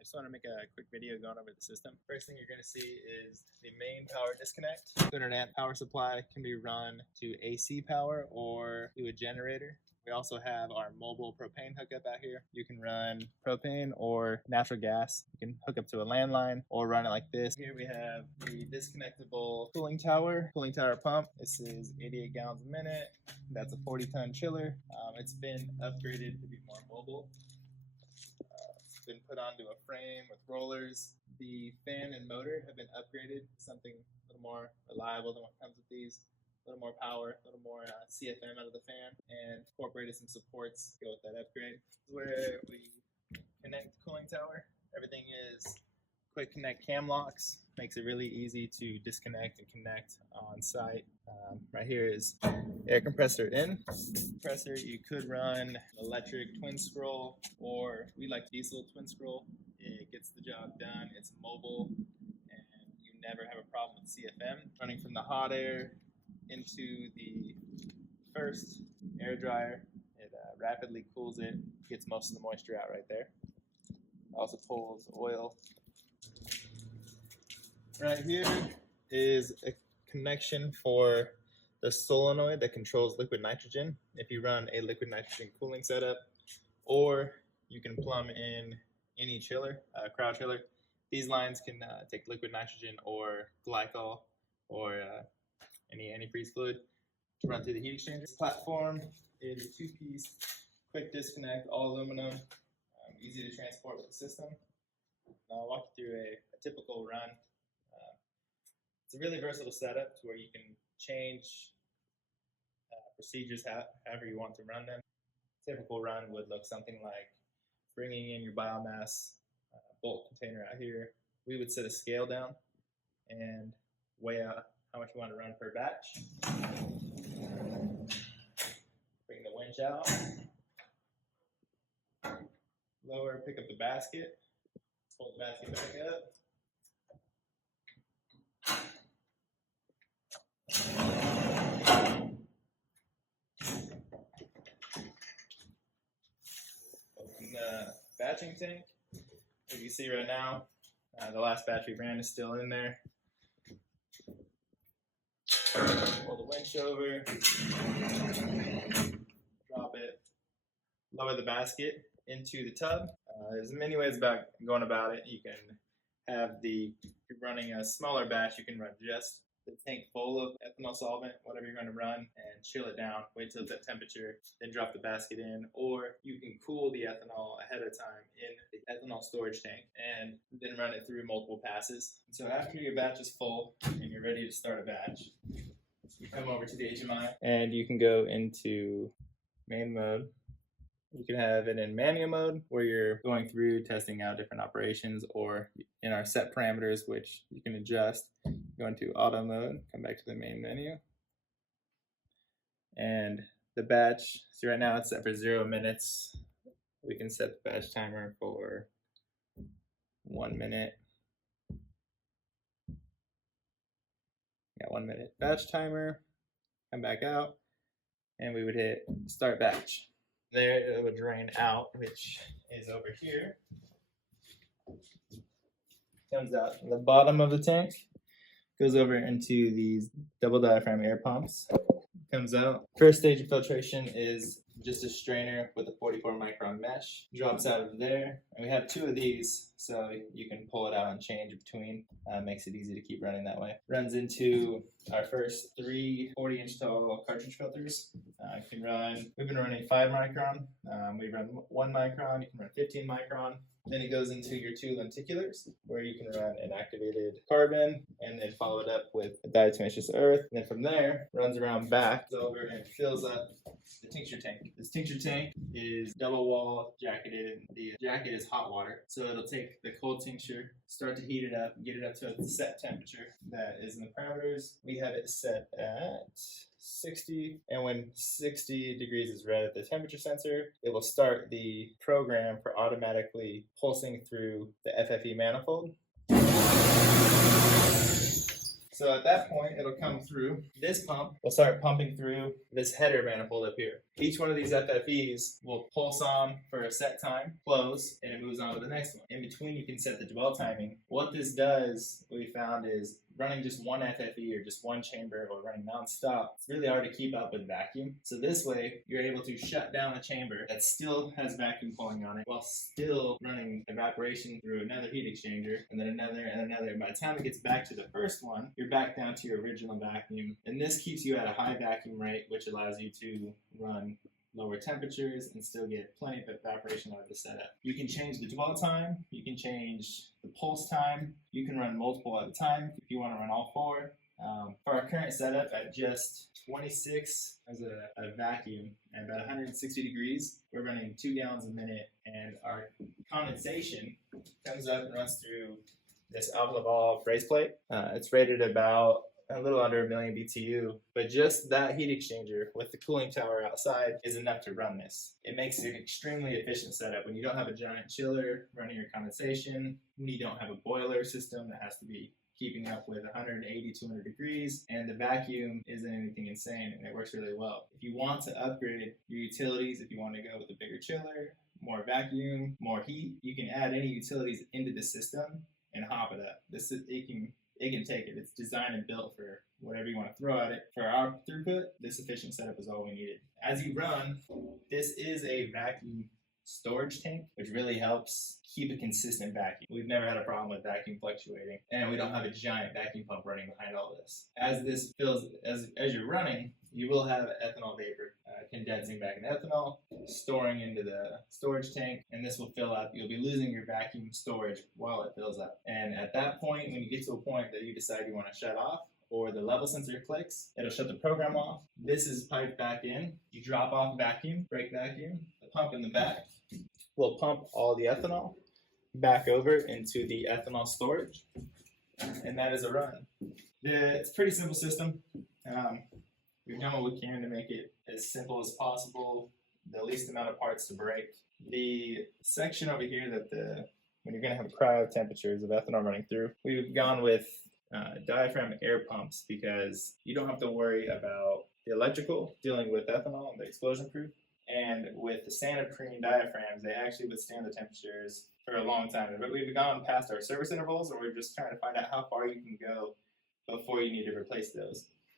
I just want to make a quick video going over the system. First thing you're going to see is the main power disconnect. 200 amp power supply can be run to AC power or to a generator. We also have our mobile propane hookup out here. You can run propane or natural gas. You can hook up to a landline or run it like this. Here we have the disconnectable cooling tower pump. This is 88 gallons a minute. That's a 40-ton chiller. It's been upgraded to be more mobile. It's been put onto a frame with rollers. The fan and motor have been upgraded to something a little more reliable than what comes with these. A little more power, a little more CFM out of the fan, and incorporated some supports to go with that upgrade. This is where we connect the cooling tower. Everything is quick connect cam locks. Makes it really easy to disconnect and connect on site. Right here is air compressor in. Compressor, you could run electric twin scroll, or we like diesel twin scroll. It gets the job done. It's mobile, and you never have a problem with CFM. Running from the hot air into the first air dryer, it rapidly cools it, gets most of the moisture out right there. Also pulls oil. Right here is a connection for the solenoid that controls liquid nitrogen. If you run a liquid nitrogen cooling setup, or you can plumb in any chiller, crowd chiller. These lines can take liquid nitrogen or glycol or any antifreeze fluid to run through the heat exchanger. This platform is a two-piece quick disconnect, all aluminum, easy to transport with the system. I'll walk you through a typical run. It's a really versatile setup to where you can change procedures however you want to run them. A typical run would look something like bringing in your biomass bulk container out here. We would set a scale down and weigh out how much we want to run per batch. Bring the winch out. Lower, pick up the basket. Pull the basket back up. Open the batching tank. As you see right now, the last batch we ran is still in there. Pull the winch over, drop it, lower the basket into the tub. There's many ways about going about it. You can have if you're running a smaller batch, you can run just the tank full of ethanol solvent, whatever you're going to run, and chill it down, wait till it's at temperature, then drop the basket in, or you can cool the ethanol ahead of time in the ethanol storage tank and then run it through multiple passes. So after your batch is full and you're ready to start a batch, you come over to the HMI and you can go into main mode. You can have it in manual mode where you're going through testing out different operations, or in our set parameters, which you can adjust. Go into auto mode, come back to the main menu. And the batch, so right now it's set for 0 minutes. We can set the batch timer for 1 minute. Yeah, 1 minute batch timer. Come back out, and we would hit start batch. There it would drain out, which is over here. Comes out the bottom of the tank, goes over into these double diaphragm air pumps. Comes out. First stage of filtration is just a strainer with a 44 micron mesh. Drops out of there, and we have 2 of these, so you can pull it out and change between. Makes it easy to keep running that way. Runs into our first 3 40-inch tall cartridge filters. We've been running 5 micron. We run 1 micron. You can run 15 micron. Then it goes into your 2 lenticulars, where you can run an activated carbon and then follow it up with a diatomaceous earth. And then from there, runs around back over and fills up the tincture tank. This tincture tank is double wall jacketed. The jacket is hot water, so it'll take the cold tincture, start to heat it up, get it up to a set temperature that is in the parameters. We have it set at 60, and when 60 degrees is read at the temperature sensor, it will start the program for automatically pulsing through the FFE manifold. So at that point, it'll come through this pump. Will start pumping through this header manifold up here. Each one of these FFEs will pulse on for a set time, close, and it moves on to the next one. In between, you can set the dwell timing. What this does, what we found, is running just one FFE or just one chamber or running non-stop, it's really hard to keep up with vacuum. So this way, you're able to shut down the chamber that still has vacuum pulling on it while still running evaporation through another heat exchanger and then another and another. And by the time it gets back to the first one, you're back down to your original vacuum. And this keeps you at a high vacuum rate, which allows you to run lower temperatures and still get plenty of evaporation out of the setup. You can change the dwell time, you can change the pulse time, you can run multiple at a time if you want to run all four. For our current setup at just 26 as a vacuum and about 160 degrees, we're running 2 gallons a minute, and our condensation comes up and runs through this Alfa Laval braze plate. It's rated about a little under 1 million BTU, but just that heat exchanger with the cooling tower outside is enough to run this. It makes it an extremely efficient setup when you don't have a giant chiller running your condensation, when you don't have a boiler system that has to be keeping up with 180, 200 degrees, and the vacuum isn't anything insane, and it works really well. If you want to upgrade your utilities, if you want to go with a bigger chiller, more vacuum, more heat, you can add any utilities into the system and hop it up. It can take it. It's designed and built for whatever you want to throw at it. For our throughput, this efficient setup is all we needed. As you run, this is a vacuum storage tank, which really helps keep a consistent vacuum. We've never had a problem with vacuum fluctuating, and we don't have a giant vacuum pump running behind all this. As this fills, as you're running, you will have ethanol vapor condensing back in ethanol, storing into the storage tank, and this will fill up. You'll be losing your vacuum storage while it fills up. And at that point, when you get to a point that you decide you want to shut off, or the level sensor clicks, it'll shut the program off. This is piped back in. You drop off vacuum, brake vacuum, the pump in the back will pump all the ethanol back over into the ethanol storage, and that is a run. It's a pretty simple system. We've done what we can to make it as simple as possible, the least amount of parts to break. The section over here that when you're going to have cryo temperatures of ethanol running through, we've gone with diaphragm air pumps because you don't have to worry about the electrical dealing with ethanol and the explosion proof. And with the Santoprene diaphragms, they actually withstand the temperatures for a long time. But we've gone past our service intervals, and we're just trying to find out how far you can go before you need to replace those.